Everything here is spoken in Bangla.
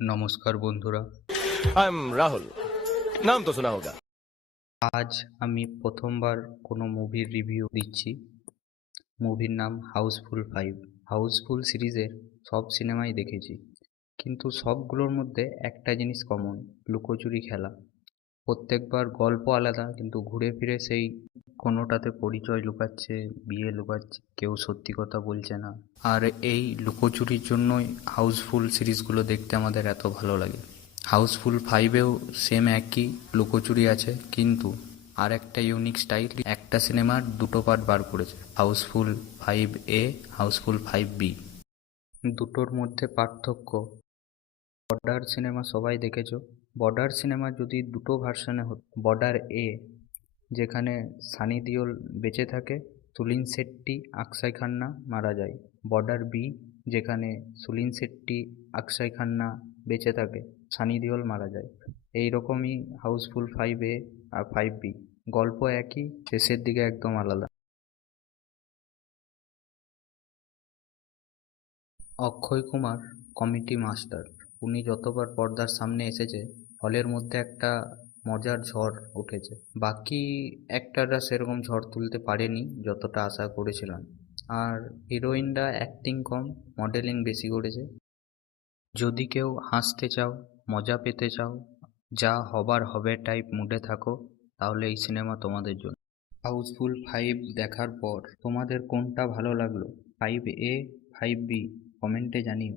নমস্কার বন্ধুরা। I am Rahul. नाम तो सुना होगा। আজ আমি প্রথমবার কোনো মুভির রিভিউ দিচ্ছি। মুভির নাম হাউসফুল 5। হাউসফুল সিরিজের সব সিনেমাই দেখেছি, কিন্তু সবগুলোর মধ্যে একটা জিনিস কমন: লুকোচুরি খেলা। প্রত্যেকবার গল্প আলাদা, কিন্তু ঘুরে ফিরে সেই কোনোটাতে পরিচয় লুকাচ্ছে, বিয়ে লুকাচ্ছে, কেউ সত্যি কথা বলছে না। আর এই লুকোচুরির জন্যই হাউসফুল সিরিজগুলো দেখতে আমাদের এত ভালো লাগে। হাউসফুল 5-এও সেম একই লুকোচুরি আছে, কিন্তু আর একটা ইউনিক স্টাইল। একটা সিনেমার দুটো পার্ট বার করেছে, হাউসফুল 5A, হাউসফুল 5B। দুটোর মধ্যে পার্থক্য: বর্ডার সিনেমা সবাই দেখেছো। বর্ডার সিনেমা যদি দুটো ভার্সনে হতো, বর্ডার এ যেখানে সানি দেওল বেঁচে থাকে, সুনীল শেট্টি, অক্ষয় খান্না মারা যায়। বর্ডার বি যেখানে সুনীল শেট্টি, অক্ষয় খান্না বেঁচে থাকে, সানি দেওল মারা যায়। এই রকমই হাউসফুল 5A আর 5B। গল্প একই, শেষের দিকে একদম আলাদা। Akshay Kumar comedy master. উনি যতবার পর্দার সামনে এসেছে, হলের মধ্যে একটা মজার ঝড় উঠেছে। বাকি অ্যাক্টররা সেরকম ঝড় তুলতে পারেনি যতটা আশা করেছিলাম। আর হিরোইনরা অ্যাক্টিং কম, মডেলিং বেশি করেছে। যদি কেউ হাসতে চাও, মজা পেতে চাও, যা হবার হবে টাইপ মুডে থাকো, তাহলে এই সিনেমা তোমাদের জন্য। হাউসফুল 5 দেখার পর তোমাদের কোনটা ভালো লাগলো, 5A, 5B, কমেন্টে জানিও।